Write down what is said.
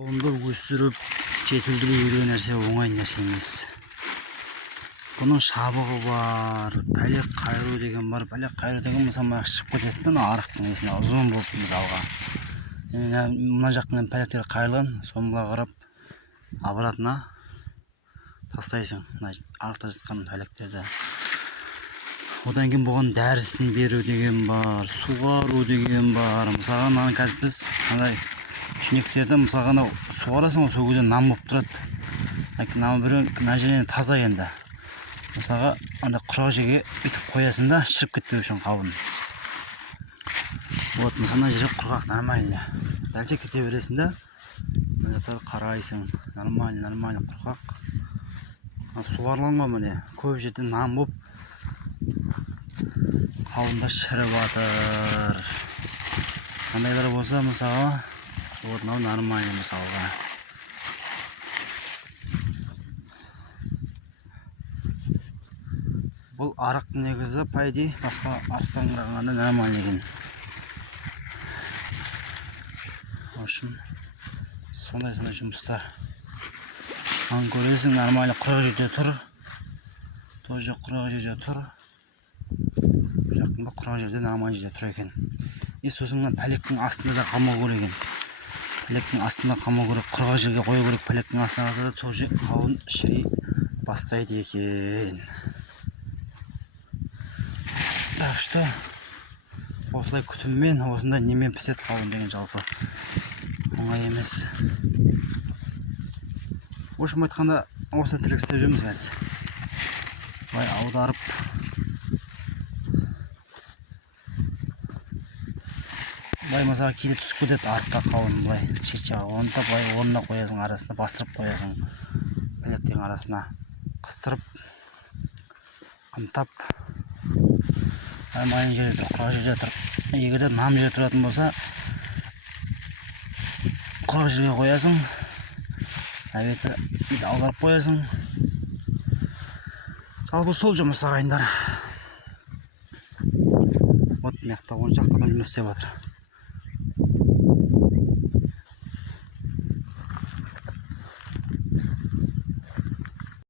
Қауынды өсіріп, жетілдіру үйрен нәрсе оңай нәрсе емес. Бұның шабығы бар, пәлек қайыру деген бар. Пәлек қайыру деген мысалы шығып кетеді, арықтың несіне ұзын болып мысалға. Мына жақтан пәлектер қайырылған, соңға қарап обратно тастайсың арықта жатқан пәлектерді. Одан кейін бұған дәрісін беру деген бар, суғару деген бар. Мысалға мына қазір біз андай шүнектерді мысалға суғарасың, сол кезде нам болып тұрады. Намы бір мына жерден таза енді. Мысалға андай құрғақ жерге бүйтіп қоясың да, шіріп кетпеу үшін қауын. Вот, мысалы мына жері құрғақ, нормально. Дәлше кете бересің да, мына жақтарды қарайсың, нормально құрғақ. Суғарылған ғой міне, көп жерде нам болып қауында шіріп жатыр. Қандайлар болса мысалға, вот мынау нормально мысалға. Бұл арықтың негізі пайди басқа арықтан қарағанда нормально екен. В общем, сондай жұмыстар. Көресің, нормально құрғақ жерде тұр. Тоже құрғақ жерде тұр. Бұл жақтың құрғақ жерде нормально жерде тұр екен. Сосын пәлектің астында да қалмау керек екен. Пәлектің астында қалмау керек, құрғақ жерге қою керек. Пәлектің астына қалса да тоже қауын шіри бастайды екен. Так что осылай күтіммен, осындай немен пісет қауын деген жалпы оңай емес. В общем айтқанда осылай тірек істеп жүрміз қазір. Былай аударып былай мысалы кейде түсіп кетеді арыққа қауын, былай шет жағы. Оны да былай орнына қоясың, арасына бастырып қоясың. Пәлектің арасына қыстырып, қымтап. Майын жерде тұр, құрғақ жерде тұр. Егерде нам жерде тұратын болса, құрғақ жерге қоясың, әветі аударып қоясың. Жалпы сол жұмыс ағайындар. Вот мияқта 10 шақты адам жұмыс істеп жатыр.